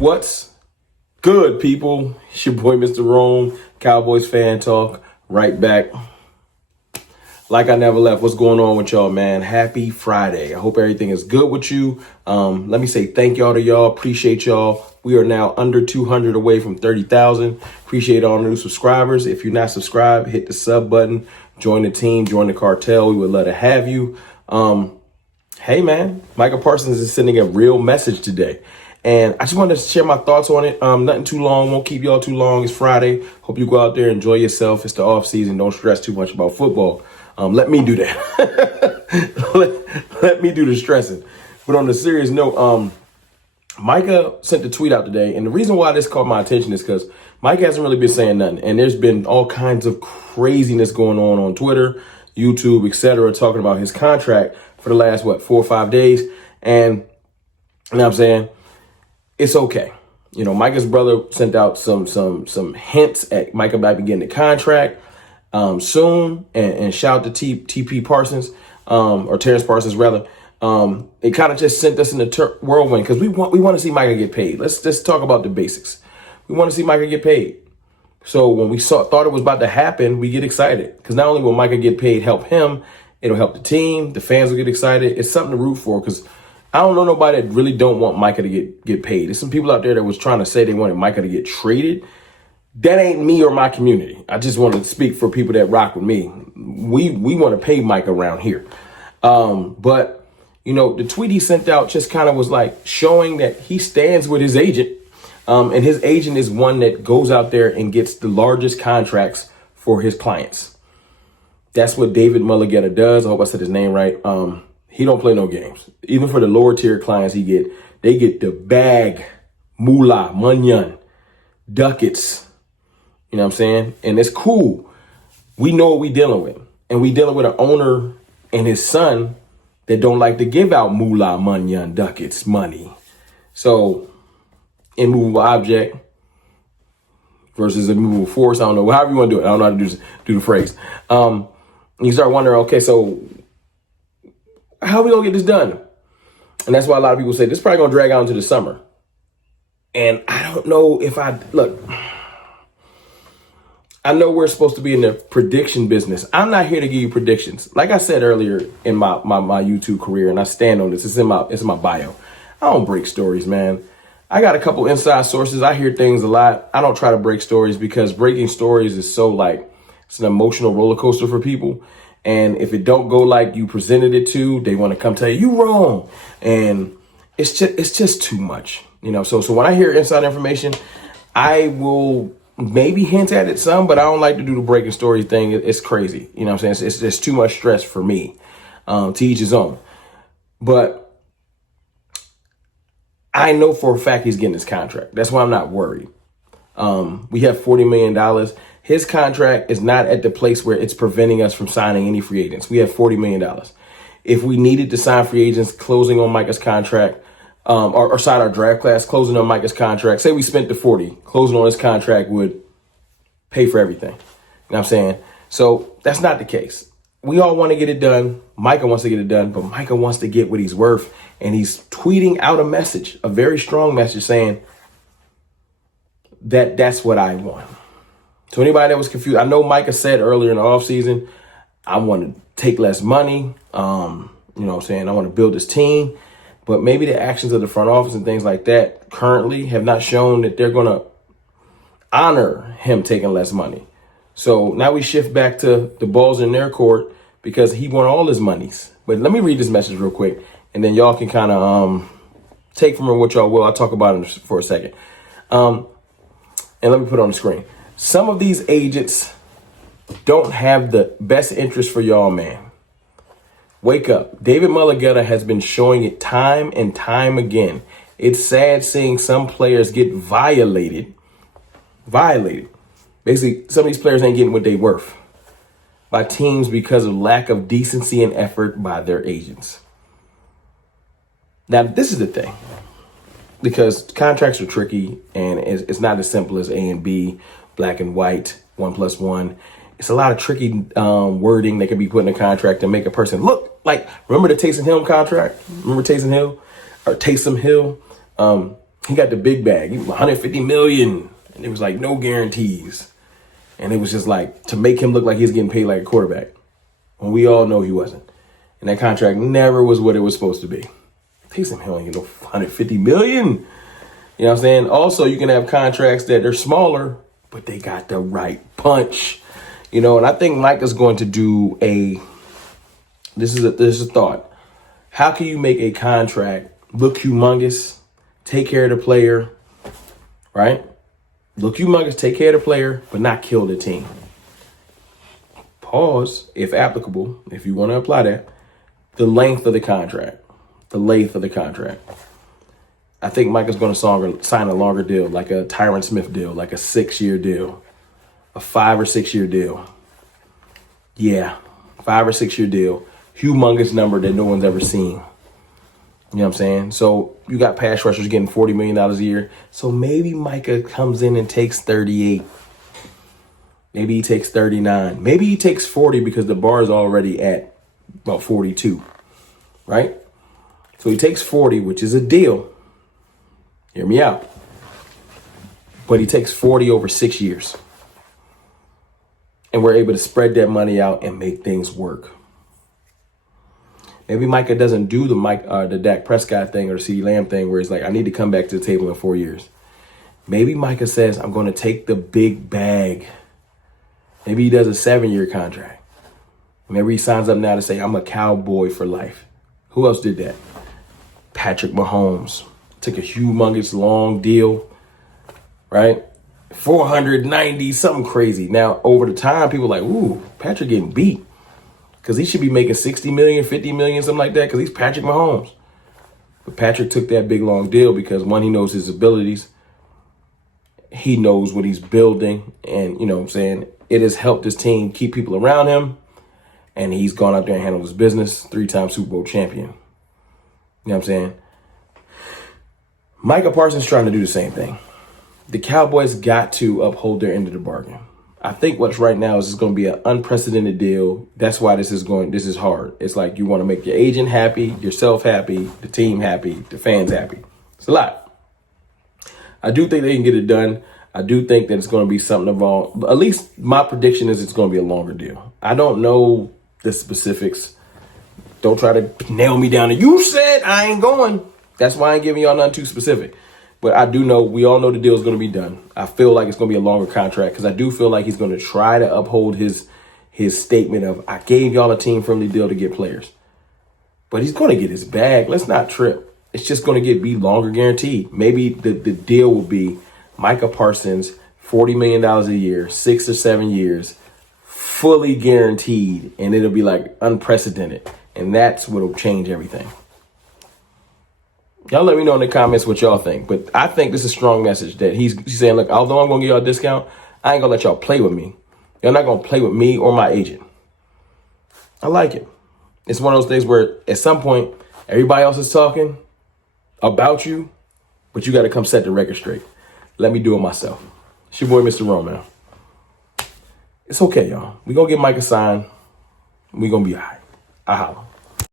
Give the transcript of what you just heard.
What's good, people? It's your boy, Mr. Rome, Cowboys fan talk, right back. Like I never left. What's going on with y'all, man? Happy Friday. I hope everything is good with you. Let me say thank y'all to y'all. Appreciate y'all. We are now under 200 away from 30,000. Appreciate all the new subscribers. If you're not subscribed, hit the sub button. Join the team. Join the cartel. We would love to have you. Hey, man. Micah Parsons is sending a real message today. And I just wanted to share my thoughts on it. Nothing too long. Won't keep y'all too long. It's Friday. Hope you go out there, enjoy yourself. It's the off season. Don't stress too much about football. Let me do that. let me do the stressing. But on a serious note, Micah sent a tweet out today. And the reason why this caught my attention is because Micah hasn't really been saying nothing. And there's been all kinds of craziness going on Twitter, YouTube, etc., talking about his contract for the last, 4 or 5 days. And you know what I'm saying? It's okay. You know, Micah's brother sent out some hints at Micah might be getting the contract soon. And shout out to TP Parsons, or Terrence Parsons rather. It kind of just sent us in the whirlwind because we want to see Micah get paid. Let's just talk about the basics. We want to see Micah get paid. So when we thought it was about to happen, we get excited because not only will Micah get paid, help him, it'll help the team. The fans will get excited. It's something to root for because I don't know nobody that really don't want Micah to get paid. There's some people out there that was trying to say they wanted Micah to get traded. That ain't me or my community. I just want to speak for people that rock with me. We want to pay Micah around here. But, you know, the tweet he sent out just kind of was like showing that he stands with his agent. And his agent is one that goes out there and gets the largest contracts for his clients. That's what David Mulligetta does. I hope I said his name right. He don't play no games. Even for the lower tier clients they get the bag, moolah, munyan, ducats. You know what I'm saying? And it's cool. We know what we dealing with. And we dealing with an owner and his son that don't like to give out moolah, munyan, ducats, money. So, immovable object versus immovable force. I don't know. However you want to do it. I don't know how to do the phrase. You start wondering, okay, so how are we going to get this done? And that's why a lot of people say this is probably going to drag out into the summer. And I don't know if I know we're supposed to be in the prediction business. I'm not here to give you predictions. Like I said earlier in my YouTube career, and I stand on this. It's in my bio. I don't break stories, man. I got a couple inside sources. I hear things a lot. I don't try to break stories because breaking stories is so it's an emotional roller coaster for people. And if it don't go like you presented it to, they want to come tell you wrong. And it's just too much, you know. So when I hear inside information, I will maybe hint at it some, but I don't like to do the breaking story thing. It's crazy. You know what I'm saying? It's just too much stress for me, to each his own. But I know for a fact he's getting his contract. That's why I'm not worried. We have $40 million. His contract is not at the place where it's preventing us from signing any free agents. We have $40 million. If we needed to sign free agents closing on Micah's contract, or sign our draft class, closing on Micah's contract, say we spent the 40, closing on his contract would pay for everything. You know what I'm saying? So that's not the case. We all want to get it done. Micah wants to get it done, but Micah wants to get what he's worth. And he's tweeting out a message, a very strong message saying that's what I want. So anybody that was confused, I know Micah said earlier in the offseason, I want to take less money. You know what I'm saying? I want to build this team. But maybe the actions of the front office and things like that currently have not shown that they're going to honor him taking less money. So now we shift back to the balls in their court because he won all his monies. But let me read this message real quick, and then y'all can kind of take from it what y'all will. I'll talk about it for a second. And let me put it on the screen. Some of these agents don't have the best interest for y'all, man. Wake up. David Mulligetta has been showing it time and time again. It's sad seeing some players get violated. Basically, some of these players ain't getting what they worth by teams because of lack of decency and effort by their agents. Now, this is the thing. Because contracts are tricky and it's not as simple as A and B, black and white, 1+1. It's a lot of tricky wording that can be put in a contract to make a person look like, remember the Taysom Hill contract? Remember Taysom Hill? He got the big bag. He was 150 million. And it was like no guarantees. And it was just like to make him look like he's getting paid like a quarterback. When we all know he wasn't. And that contract never was what it was supposed to be. Taysom Hill ain't get no 150 million. You know what I'm saying? Also, you can have contracts that are smaller, but they got the right punch. You know, and I think Micah's going to do this is a thought. How can you make a contract look humongous, take care of the player, right? Look humongous, take care of the player, but not kill the team. Pause, if applicable, if you want to apply that, the length of the contract. The length of the contract. I think Micah's going to sign a longer deal, like a Tyron Smith deal, like a 6-year deal, a 5 or 6 year deal. Yeah, 5 or 6 year deal. Humongous number that no one's ever seen. You know what I'm saying? So you got pass rushers getting $40 million a year. So maybe Micah comes in and takes 38. Maybe he takes 39. Maybe he takes 40 because the bar is already at about 42, right? So he takes 40, which is a deal. Hear me out. But he takes 40 over 6 years. And we're able to spread that money out and make things work. Maybe Micah doesn't do the Dak Prescott thing or the CeeDee Lamb thing where he's like, I need to come back to the table in 4 years. Maybe Micah says, I'm going to take the big bag. Maybe he does a 7-year contract. Maybe he signs up now to say, I'm a Cowboy for life. Who else did that? Patrick Mahomes took a humongous long deal, right? 490, something crazy. Now, over the time, people are like, ooh, Patrick getting beat. Because he should be making 60 million, 50 million, something like that, because he's Patrick Mahomes. But Patrick took that big, long deal because, one, he knows his abilities. He knows what he's building. And, you know what I'm saying, it has helped his team keep people around him. And he's gone out there and handled his business. 3-time Super Bowl champion. You know what I'm saying? Micah Parsons trying to do the same thing. The Cowboys got to uphold their end of the bargain. I think what's right now is it's going to be an unprecedented deal. That's why this is hard. It's like you want to make your agent happy, yourself happy, the team happy, the fans happy. It's a lot. I do think they can get it done. I do think that it's going to be something involved. At least my prediction is it's going to be a longer deal. I don't know the specifics. Don't try to nail me down. You said I ain't going. That's why I ain't giving y'all nothing too specific. But I do know, we all know the deal is going to be done. I feel like it's going to be a longer contract because I do feel like he's going to try to uphold his statement of, I gave y'all a team-friendly deal to get players. But he's going to get his bag. Let's not trip. It's just going to be longer guaranteed. Maybe the deal will be Micah Parsons, $40 million a year, 6 or 7 years, fully guaranteed, and it'll be like unprecedented. And that's what'll change everything. Y'all let me know in the comments what y'all think. But I think this is a strong message that he's saying, look, although I'm going to give y'all a discount, I ain't going to let y'all play with me. You're not going to play with me or my agent. I like it. It's one of those things where at some point, everybody else is talking about you, but you got to come set the record straight. Let me do it myself. It's your boy, Mr. Roman. It's okay, y'all. We're going to get Mike a sign. We're going to be all right. I holla.